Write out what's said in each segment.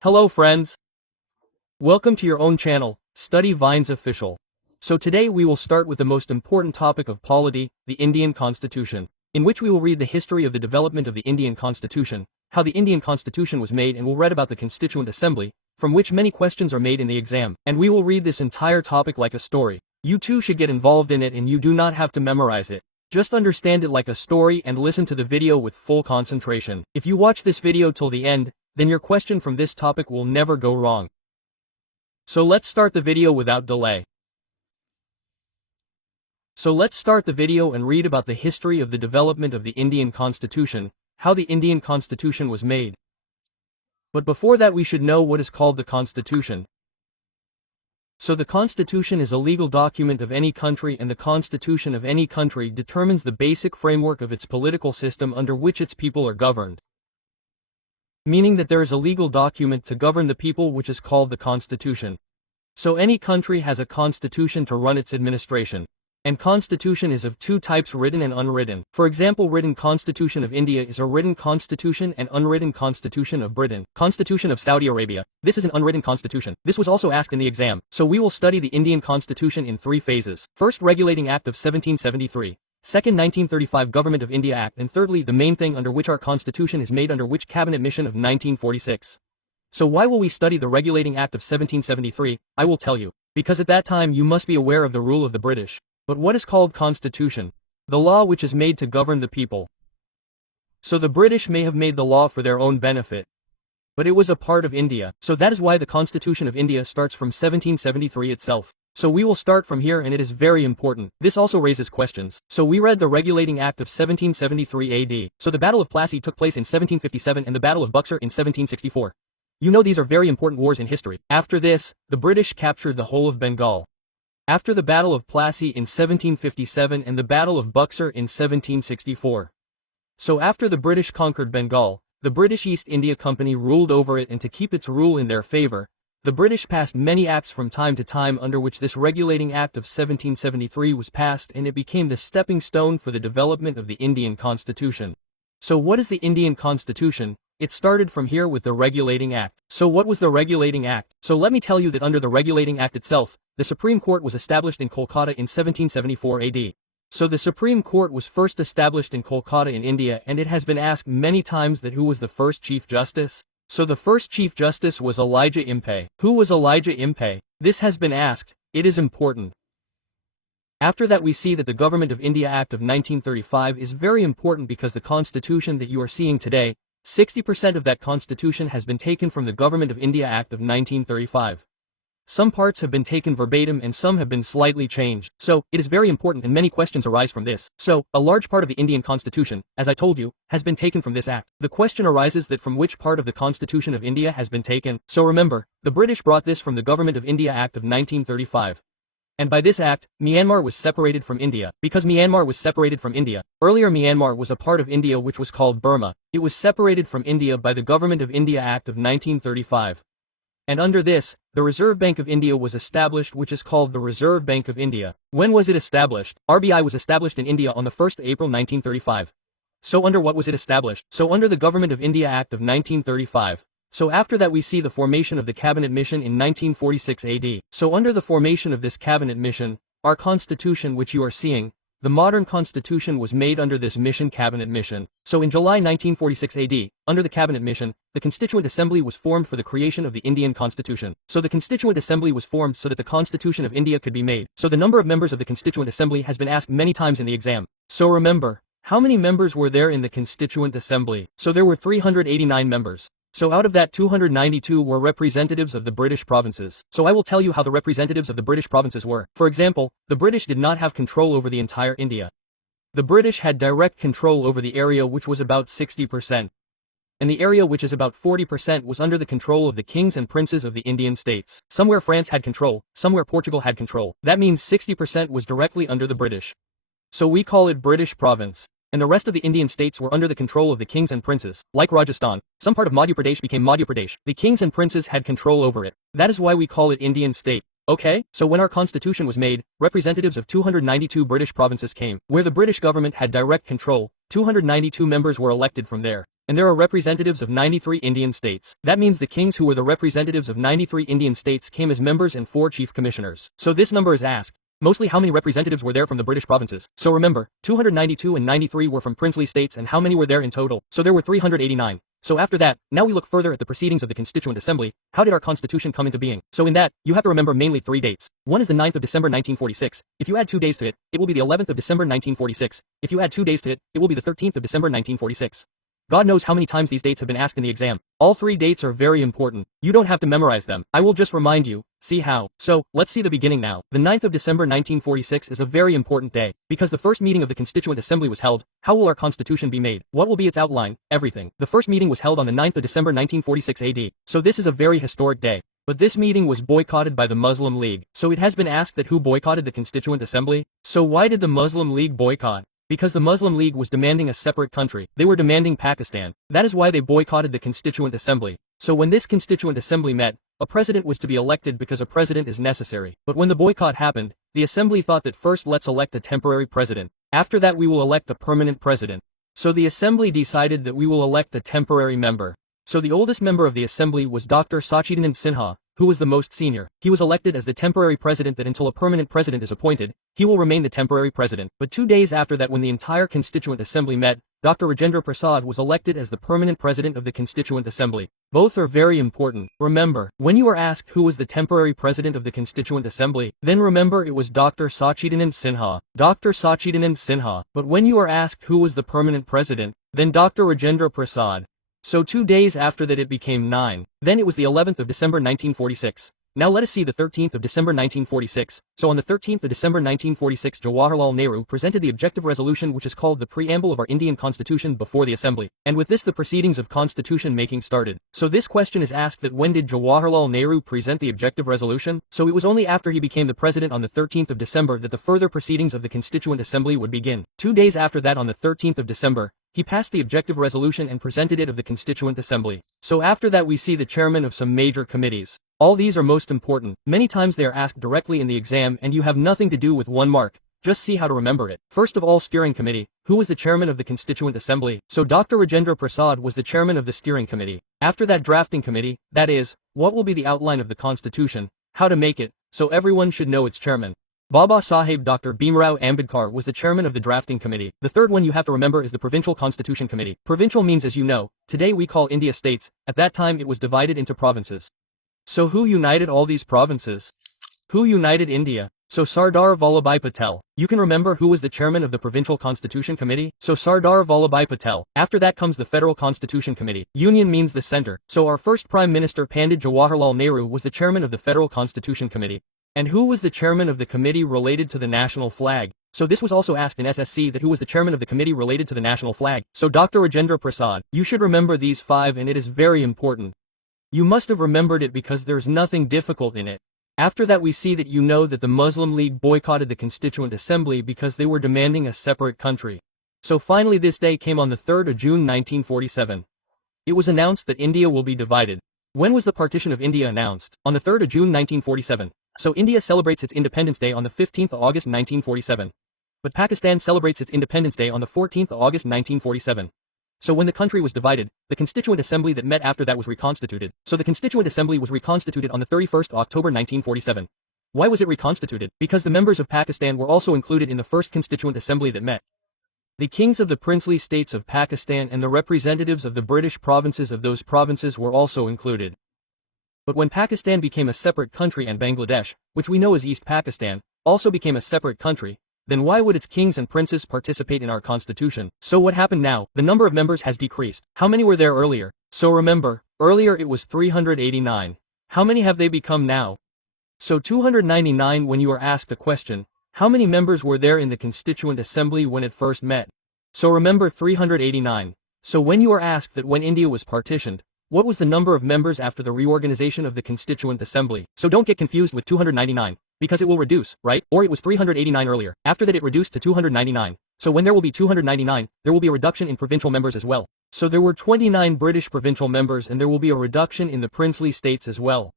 Hello friends. Welcome to your own channel, Study Vines Official. So today we will start with the most important topic of polity, the Indian Constitution, in which we will read the history of the development of the Indian Constitution, how the Indian Constitution was made, and we'll read about the Constituent Assembly, from which many questions are made in the exam. And we will read this entire topic like a story. You too should get involved in it, and you do not have to memorize it. Just understand it like a story and listen to the video with full concentration. If you watch this video till the end, then your question from this topic will never go wrong. So let's start the video without delay. So let's start the video and read about the history of the development of the Indian Constitution, how the Indian Constitution was made. But before that we should know what is called the Constitution. So the Constitution is a legal document of any country, and the Constitution of any country determines the basic framework of its political system under which its people are governed. Meaning that there is a legal document to govern the people which is called the Constitution. So any country has a constitution to run its administration. And constitution is of two types, written and unwritten. For example, written Constitution of India is a written constitution, and unwritten Constitution of Britain. Constitution of Saudi Arabia. This is an unwritten constitution. This was also asked in the exam. So we will study the Indian Constitution in three phases. First, Regulating Act of 1773. Second, 1935 Government of India Act, and thirdly, the main thing under which our constitution is made, under which Cabinet Mission of 1946. So why will we study the Regulating Act of 1773? I will tell you. Because at that time you must be aware of the rule of the British. But what is called constitution? The law which is made to govern the people. So the British may have made the law for their own benefit, but it was a part of India. So that is why the Constitution of India starts from 1773 itself. So we will start from here, and it is very important. This also raises questions. So we read the Regulating Act of 1773 AD. So the Battle of Plassey took place in 1757 and the Battle of Buxar in 1764. You know these are very important wars in history. After this, the British captured the whole of Bengal. After the Battle of Plassey in 1757 and the Battle of Buxar in 1764. So after the British conquered Bengal, the British East India Company ruled over it, and to keep its rule in their favor, the British passed many acts from time to time, under which this Regulating Act of 1773 was passed, and it became the stepping stone for the development of the Indian Constitution. So what is the Indian Constitution? It started from here with the Regulating Act. So what was the Regulating Act? So let me tell you that under the Regulating Act itself, the Supreme Court was established in Kolkata in 1774 AD. So the Supreme Court was first established in Kolkata in India, and it has been asked many times that who was the first Chief Justice? So the first Chief Justice was Elijah Impey. Who was Elijah Impey? This has been asked. It is important. After that we see that the Government of India Act of 1935 is very important, because the constitution that you are seeing today, 60% of that constitution has been taken from the Government of India Act of 1935. Some parts have been taken verbatim and some have been slightly changed. So, it is very important, and many questions arise from this. So, a large part of the Indian Constitution, as I told you, has been taken from this act. The question arises that from which part of the Constitution of India has been taken. So remember, the British brought this from the Government of India Act of 1935. And by this act, Myanmar was separated from India. Because Myanmar was separated from India, earlier Myanmar was a part of India which was called Burma. It was separated from India by the Government of India Act of 1935. And under this, the Reserve Bank of India was established, which is called the Reserve Bank of India. When was it established? RBI was established in India on the 1st of April 1935. So under what was it established? So under the Government of India Act of 1935. So after that we see the formation of the Cabinet Mission in 1946 AD. So under the formation of this Cabinet Mission, our constitution which you are seeing, the modern constitution was made under this mission, Cabinet Mission. So in July 1946 AD, under the Cabinet Mission, the Constituent Assembly was formed for the creation of the Indian Constitution. So the Constituent Assembly was formed so that the Constitution of India could be made. So the number of members of the Constituent Assembly has been asked many times in the exam. So remember, how many members were there in the Constituent Assembly? So there were 389 members. So out of that, 292 were representatives of the British provinces. So I will tell you how the representatives of the British provinces were. For example, the British did not have control over the entire India. The British had direct control over the area which was about 60%. And the area which is about 40% was under the control of the kings and princes of the Indian states. Somewhere France had control, somewhere Portugal had control. That means 60% was directly under the British. So we call it British province. And the rest of the Indian states were under the control of the kings and princes. Like Rajasthan, some part of Madhya Pradesh became Madhya Pradesh. The kings and princes had control over it. That is why we call it Indian state. Okay, so when our constitution was made, representatives of 292 British provinces came. Where the British government had direct control, 292 members were elected from there. and there are representatives of 93 Indian states. That means the kings who were the representatives of 93 Indian states came as members and 4 chief commissioners. So this number is asked. Mostly how many representatives were there from the British provinces? So remember, 292 and 93 were from princely states, and how many were there in total? So there were 389. So after that, now we look further at the proceedings of the Constituent Assembly. How did our Constitution come into being? So in that, you have to remember mainly 3 dates. One is the 9th of December 1946. If you add 2 days to it, it will be the 11th of December 1946. If you add 2 days to it, it will be the 13th of December 1946. God knows how many times these dates have been asked in the exam. All 3 dates are very important. You don't have to memorize them. I will just remind you. See how. So, let's see the beginning now. The 9th of December 1946 is a very important day, because the first meeting of the Constituent Assembly was held. How will our Constitution be made? What will be its outline? Everything. The first meeting was held on the 9th of December 1946 AD. So this is a very historic day. But this meeting was boycotted by the Muslim League. So it has been asked that who boycotted the Constituent Assembly? So why did the Muslim League boycott? Because the Muslim League was demanding a separate country. They were demanding Pakistan. That is why they boycotted the Constituent Assembly. So when this Constituent Assembly met, a president was to be elected because a president is necessary. But when the boycott happened, the Assembly thought that first let's elect a temporary president. After that we will elect a permanent president. So the Assembly decided that we will elect a temporary member. So the oldest member of the Assembly was Dr. Sachidanand Sinha, who was the most senior. He was elected as the temporary president, that until a permanent president is appointed, he will remain the temporary president. But 2 days after that, when the entire Constituent Assembly met, Dr. Rajendra Prasad was elected as the permanent president of the Constituent Assembly. Both are very important. Remember, when you are asked who was the temporary president of the Constituent Assembly, then remember it was Dr. Sachidanand Sinha. Dr. Sachidanand Sinha. But when you are asked who was the permanent president, then Dr. Rajendra Prasad. So 2 days after that it became 9. Then it was the 11th of December 1946. Now let us see the 13th of December 1946. So on the 13th of December 1946, Jawaharlal Nehru presented the objective resolution, which is called the preamble of our Indian Constitution, before the Assembly. And with this the proceedings of constitution making started. So this question is asked, that when did Jawaharlal Nehru present the objective resolution? So it was only after he became the president on the 13th of December that the further proceedings of the Constituent Assembly would begin. 2 days after that, on the 13th of December, he passed the objective resolution and presented it of the Constituent Assembly. So after that we see the chairman of some major committees. All these are most important. Many times they are asked directly in the exam and you have nothing to do with 1 mark. Just see how to remember it. First of all, steering committee. Who was the chairman of the Constituent Assembly? So Dr. Rajendra Prasad was the chairman of the steering committee. After that, drafting committee, that is, what will be the outline of the Constitution, how to make it, so everyone should know its chairman. Baba Saheb Dr. Bhimrao Ambedkar was the chairman of the drafting committee. The third one you have to remember is the Provincial Constitution Committee. Provincial means, as you know, today we call India states. At that time it was divided into provinces. So who united all these provinces? Who united India? So Sardar Vallabhbhai Patel. You can remember who was the chairman of the Provincial Constitution Committee? So Sardar Vallabhbhai Patel. After that comes the Federal Constitution Committee. Union means the center. So our first Prime Minister Pandit Jawaharlal Nehru was the chairman of the Federal Constitution Committee. And who was the chairman of the committee related to the national flag? So this was also asked in SSC, that who was the chairman of the committee related to the national flag. So Dr. Rajendra Prasad. You should remember these 5 and it is very important. You must have remembered it because there's nothing difficult in it. After that we see that you know that the Muslim League boycotted the Constituent Assembly because they were demanding a separate country. So finally this day came on the 3rd of June 1947. It was announced that India will be divided. When was the partition of India announced? On the 3rd of June 1947. So India celebrates its Independence Day on the 15th of August 1947. But Pakistan celebrates its Independence Day on the 14th of August 1947. So when the country was divided, the Constituent Assembly that met after that was reconstituted. So the Constituent Assembly was reconstituted on the 31st of October 1947. Why was it reconstituted? Because the members of Pakistan were also included in the first Constituent Assembly that met. The kings of the princely states of Pakistan and the representatives of the British provinces of those provinces were also included. But when Pakistan became a separate country and Bangladesh, which we know as East Pakistan, also became a separate country, then why would its kings and princes participate in our constitution? So what happened now? The number of members has decreased. How many were there earlier? So remember, earlier it was 389. How many have they become now? So 299. When you are asked a question, how many members were there in the Constituent Assembly when it first met? So remember 389. So when you are asked that when India was partitioned, what was the number of members after the reorganization of the Constituent Assembly? So don't get confused with 299, because it will reduce, right? Or it was 389 earlier. After that it reduced to 299. So when there will be 299, there will be a reduction in provincial members as well. So there were 29 British provincial members and there will be a reduction in the princely states as well.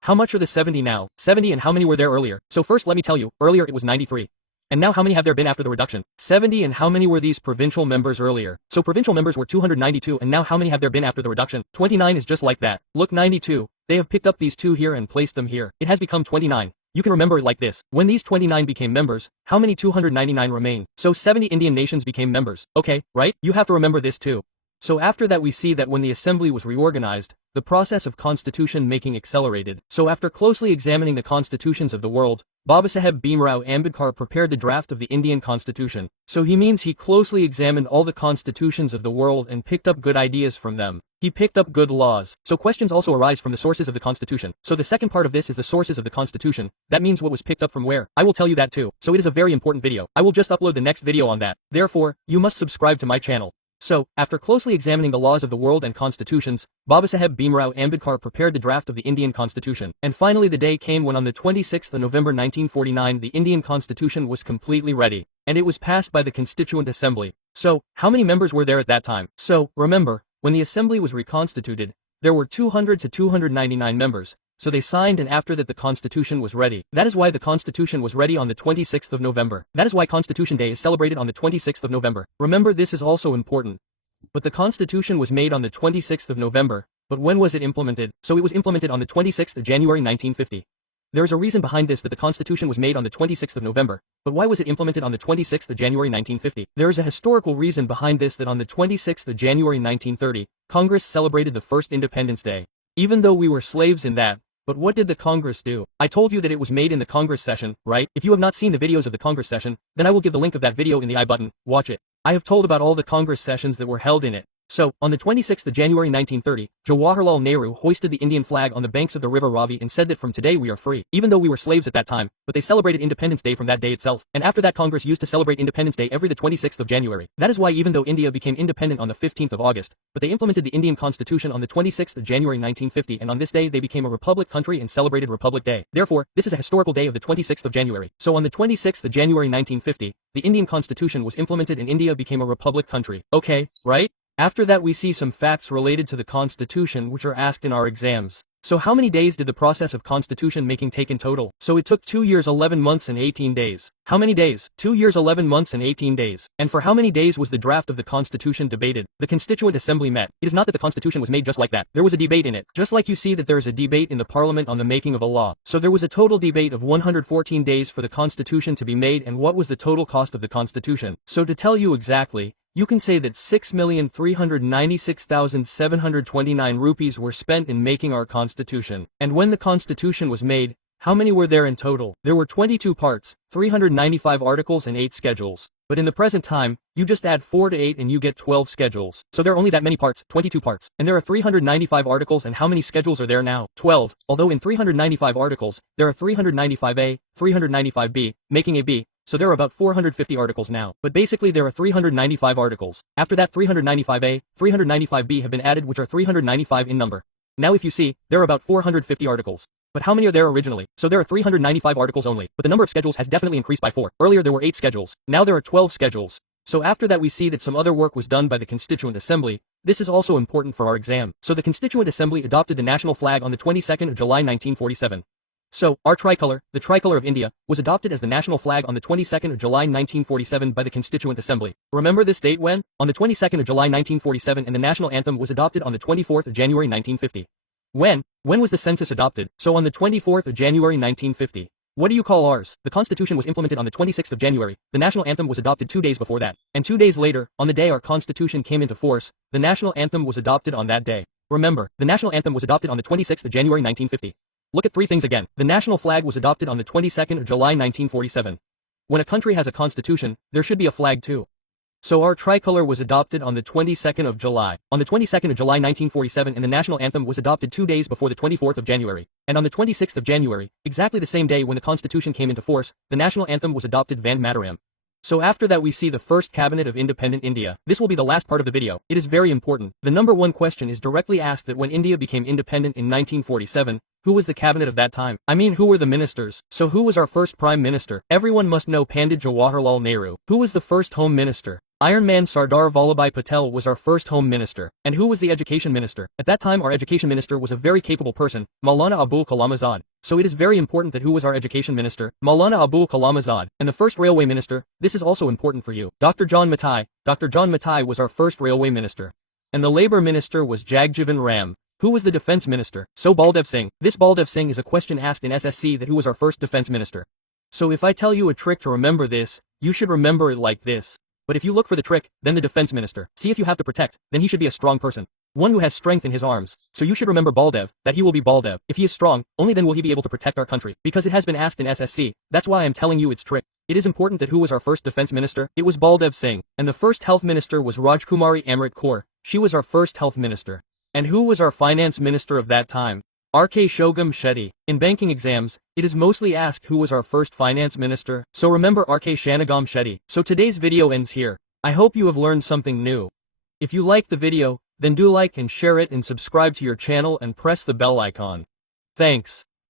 How much are the 70 now? 70, and how many were there earlier? So first let me tell you, earlier it was 93. And now how many have there been after the reduction? 70. And how many were these provincial members earlier? So provincial members were 292, and now how many have there been after the reduction? 29 is just like that. Look, 92. They have picked up these 2 here and placed them here. It has become 29. You can remember it like this. When these 29 became members, how many 299 remain? So 70 Indian nations became members. Okay, right? You have to remember this too. So after that we see that when the assembly was reorganized, the process of constitution making accelerated. So after closely examining the constitutions of the world, Babasaheb Bhimrao Ambedkar prepared the draft of the Indian constitution. So he means he closely examined all the constitutions of the world and picked up good ideas from them. He picked up good laws. So questions also arise from the sources of the constitution. So the second part of this is the sources of the constitution. That means what was picked up from where. I will tell you that too. So it is a very important video. I will just upload the next video on that. Therefore, you must subscribe to my channel. So, after closely examining the laws of the world and constitutions, Babasaheb Bhimrao Ambedkar prepared the draft of the Indian Constitution. And finally the day came when on the 26th of November 1949 the Indian Constitution was completely ready. And it was passed by the Constituent Assembly. So, how many members were there at that time? So, remember, when the Assembly was reconstituted, there were 200 to 299 members. So they signed, and after that the Constitution was ready. That is why the Constitution was ready on the 26th of November. That is why Constitution Day is celebrated on the 26th of November. Remember, this is also important. But the Constitution was made on the 26th of November, but when was it implemented? So it was implemented on the 26th of January 1950. There is a reason behind this, that the Constitution was made on the 26th of November, but why was it implemented on the 26th of January 1950? There is a historical reason behind this, that on the 26th of January 1930, Congress celebrated the first Independence Day. Even though we were slaves in that, but what did the Congress do? I told you that it was made in the Congress session, right? If you have not seen the videos of the Congress session, then I will give the link of that video in the I button. Watch it. I have told about all the Congress sessions that were held in it. So, on the 26th of January 1930, Jawaharlal Nehru hoisted the Indian flag on the banks of the river Ravi and said that from today we are free, even though we were slaves at that time, but they celebrated Independence Day from that day itself. And after that Congress used to celebrate Independence Day every the 26th of January. That is why even though India became independent on the 15th of August, but they implemented the Indian Constitution on the 26th of January 1950, and on this day they became a republic country and celebrated Republic Day. Therefore, this is a historical day of the 26th of January. So on the 26th of January 1950, the Indian Constitution was implemented and India became a republic country. Okay, right? After that we see some facts related to the Constitution which are asked in our exams. So how many days did the process of constitution making take in total? So it took 2 years 11 months and 18 days. How many days? 2 years 11 months and 18 days. And for how many days was the draft of the Constitution debated? The Constituent Assembly met. It is not that the Constitution was made just like that. There was a debate in it. Just like you see that there is a debate in the Parliament on the making of a law. So there was a total debate of 114 days for the Constitution to be made, and what was the total cost of the Constitution? So to tell you exactly, you can say that 6,396,729 rupees were spent in making our Constitution. And when the Constitution was made, how many were there in total? There were 22 parts, 395 articles and 8 schedules. But in the present time, you just add 4 to 8 and you get 12 schedules. So there are only that many parts, 22 parts. And there are 395 articles, and how many schedules are there now? 12. Although in 395 articles, there are 395A, 395B, making a B. So there are about 450 articles now. But basically there are 395 articles. After that 395A, 395B have been added, which are 395 in number. Now if you see, there are about 450 articles. But how many are there originally? So there are 395 articles only, but the number of schedules has definitely increased by 4. Earlier there were 8 schedules. Now there are 12 schedules. So after that we see that some other work was done by the Constituent Assembly. This is also important for our exam. So the Constituent Assembly adopted the national flag on the 22nd of July 1947. So, our tricolor, the tricolor of India, was adopted as the national flag on the 22nd of July 1947 by the Constituent Assembly. Remember this date when? On the 22nd of July 1947, and the national anthem was adopted on the 24th of January 1950. When? When was the census adopted? So on the 24th of January 1950. What do you call ours? The Constitution was implemented on the 26th of January. The national anthem was adopted 2 days before that. And 2 days later, on the day our Constitution came into force, the national anthem was adopted on that day. Remember, the national anthem was adopted on the 26th of January 1950. Look at 3 things again. The national flag was adopted on the 22nd of July 1947. When a country has a constitution, there should be a flag too. So our tricolor was adopted on the 22nd of July. On the 22nd of July 1947, and the national anthem was adopted 2 days before the 24th of January. And on the 26th of January, exactly the same day when the Constitution came into force, the national anthem was adopted Vande Mataram. So after that we see the first cabinet of independent India. This will be the last part of the video. It is very important. The number 1 question is directly asked, that when India became independent in 1947, who was the cabinet of that time? I mean, who were the ministers? So who was our first prime minister? Everyone must know Pandit Jawaharlal Nehru. Who was the first home minister? Iron Man Sardar Vallabhbhai Patel was our first home minister. And who was the education minister? At that time our education minister was a very capable person, Maulana Abul Kalam Azad. So it is very important that who was our education minister, Maulana Abul Kalam Azad. And the first railway minister, this is also important for you. Dr. John Matai. Dr. John Matai was our first railway minister. And the labor minister was Jagjivan Ram. Who was the defense minister? So Baldev Singh. This Baldev Singh is a question asked in SSC that who was our first defense minister. So if I tell you a trick to remember this, you should remember it like this. But if you look for the trick, then the defense minister. See if you have to protect, then he should be a strong person. One who has strength in his arms. So you should remember Baldev, that he will be Baldev. If he is strong, only then will he be able to protect our country. Because it has been asked in SSC, that's why I am telling you its trick. It is important that who was our first defense minister? It was Baldev Singh. And the first health minister was Rajkumari Amrit Kaur. She was our first health minister. And who was our finance minister of that time? R.K. Shogam Shetty. In banking exams, it is mostly asked who was our first finance minister. So remember R.K. Shanagam Shetty. So today's video ends here. I hope you have learned something new. If you liked the video, then do like and share it and subscribe to your channel and press the bell icon. Thanks.